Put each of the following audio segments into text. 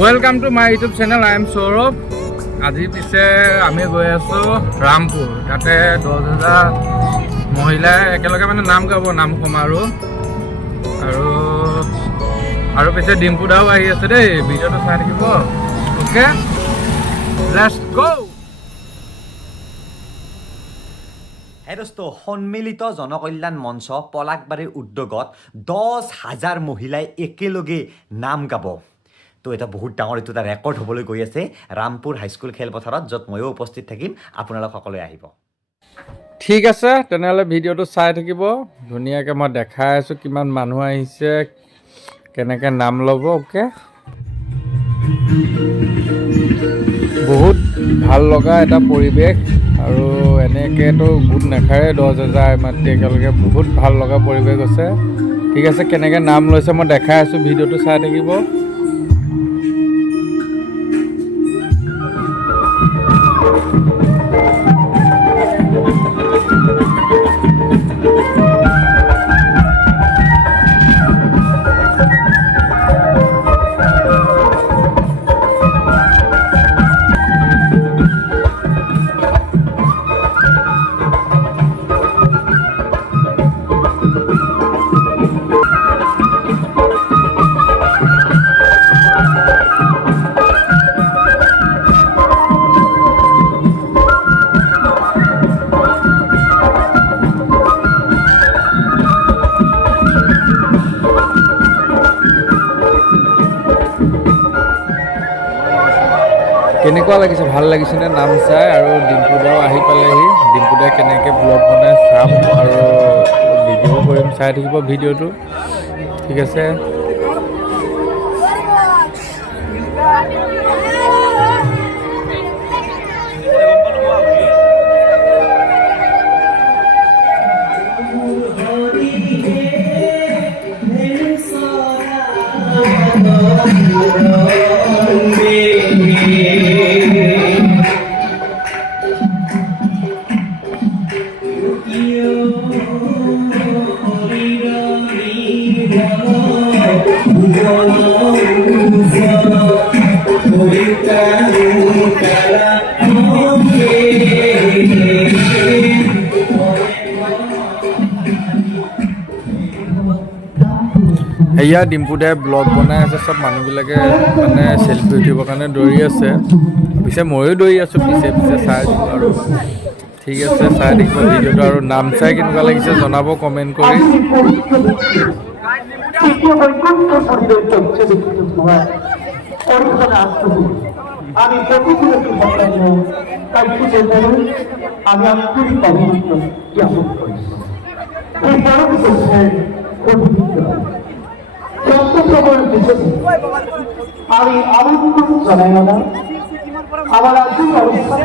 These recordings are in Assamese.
Welcome to my YouTube channel I am Saurav. আজি পিছে আমি গৈ আছোঁ ৰামপুৰ। তাতে 10,000 মহিলাই একেলগে মানে নাম গাব, নাম সমাৰোহ। আৰু পিছে ডিম্পু দাও আহি আছে দেই, ভিডিঅ'টো চাই থাকিব। অ'কে, লেটছ গ'। হে দোস্ত, সন্মিলিত জনকল্যাণ মঞ্চ পলাশবাৰীৰ উদ্যোগত 10,000 মহিলাই একেলগে নাম গাব। তো এটা বহুত ডাঙৰ এটা ৰেকৰ্ড হ'বলৈ গৈ আছে ৰামপুৰ হাইস্কুল খেলপথাৰত, য'ত ময়ো উপস্থিত থাকিম। আপোনালোক সকলোৱে আহিব। ঠিক আছে, তেনেহ'লে ভিডিঅ'টো চাই থাকিব। ধুনীয়াকৈ মই দেখাই আছোঁ কিমান মানুহ আহিছে, কেনেকৈ নাম ল'ব। অ'কে, বহুত ভাল লগা এটা পৰিৱেশ। আৰু এনেকৈতো গোট নাখায় 10,000 মাতি একেলগে। বহুত ভাল লগা পৰিৱেশ আছে। ঠিক আছে, কেনেকৈ নাম লৈছে মই দেখাই আছোঁ, ভিডিঅ'টো চাই থাকিব। কেনেকুৱা লাগিছে, ভাল লাগিছেনে নাম চাই? আৰু ডিম্পুদাও আহি পালেহি। ডিম্পুদাই কেনেকৈ ব্লগ বনাই চাম আৰু ভিডিঅ' কৰিম, চাই থাকিব ভিডিঅ'টো। ঠিক আছে, এয়া ডিম্পুদাই ব্লগ বনাই আছে। চব মানুহবিলাকে মানে চেল্ফি উঠিবৰ কাৰণে দৌৰি আছে। পিছে ময়ো দৌৰি আছোঁ, পিছে চাই আছোঁ। আৰু ঠিক আছে, চাই থাকিব ভিডিঅ'টো। আৰু নাম চাই কেনেকুৱা লাগিছে জনাব কমেণ্ট কৰি। আমি আমন্ত্রণ জানাই না আমার আসল অবস্থান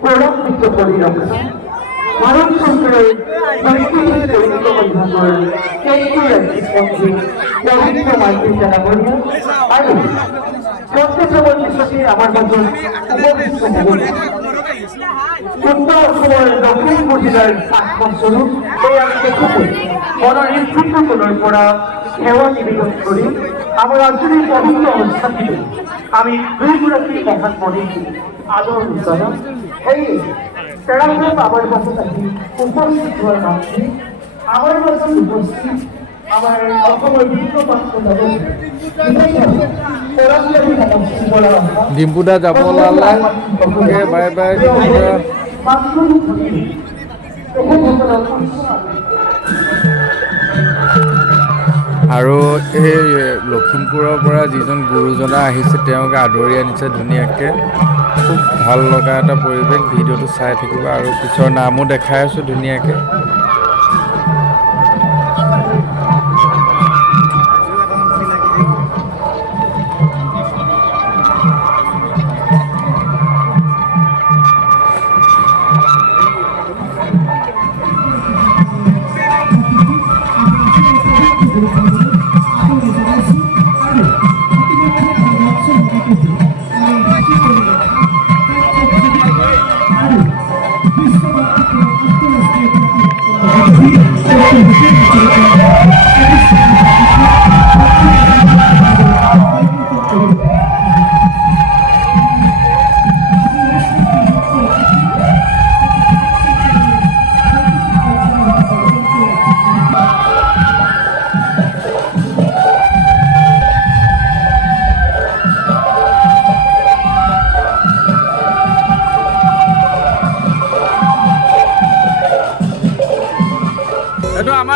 প্রলম্বিত করি রাখা ভারত সরকারের আমার কাছে উত্তর অসমের দক্ষিণপুর জেলার স্বরূপ গণনেতৃত্বগুলোর পড়া সেবা নিবেদন করি। আমার অঞ্চলের পবিত্র অবস্থা থেকে আমি 2 মহান মনে আদর জানা এই তেরাঙ্গা আমার কাছে থাকি উপস্থিত হওয়ার মাধ্যমে আমার কাছে উপস্থিত আমার অসমের বিভিন্ন পাত্র ডিম্পুদা যাব ওলালে। Bye bye ডিম্পুদা। আৰু এই লখিমপুৰৰ পৰা যিজন গুৰুজনা আহিছে তেওঁক আদৰি আনিছে ধুনীয়াকৈ। খুব ভাল লগা এটা পৰিৱেশ। ভিডিঅ'টো চাই থাকিব আৰু পিছৰ নামো দেখাই আছোঁ ধুনীয়াকৈ।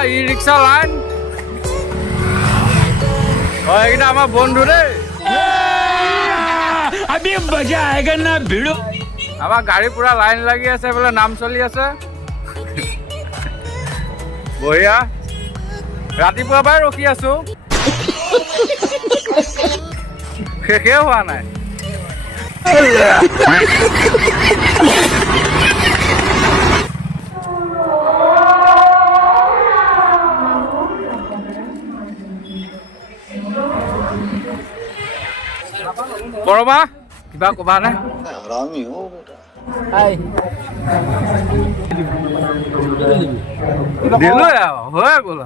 ই ৰিক্সা লাইন এইকেইটা আমাৰ বন্ধু দেই আমাৰ গাড়ী পুৰা লাইন লাগি আছে বোলে নাম চলি আছে বঢ়িয়া ৰাতিপুৱা পৰাই ৰখি আছো শেষে হোৱা নাই কৰবা কিবা কবা নে দিলো হৈ গ'ল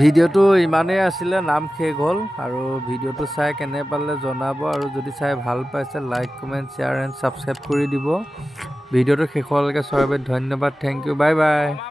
ভিডিঅ'টো ইমানেই আছিলে নাম শেষ হ'ল আৰু ভিডিঅ'টো চাই কেনে পালে জনাব আৰু যদি চাই ভাল পাইছে like comment share and subscribe কৰি দিব ভিডিঅ'টো শেষলৈকে চোৱাৰ বাবে ধন্যবাদ থেংক ইউ বাই বাই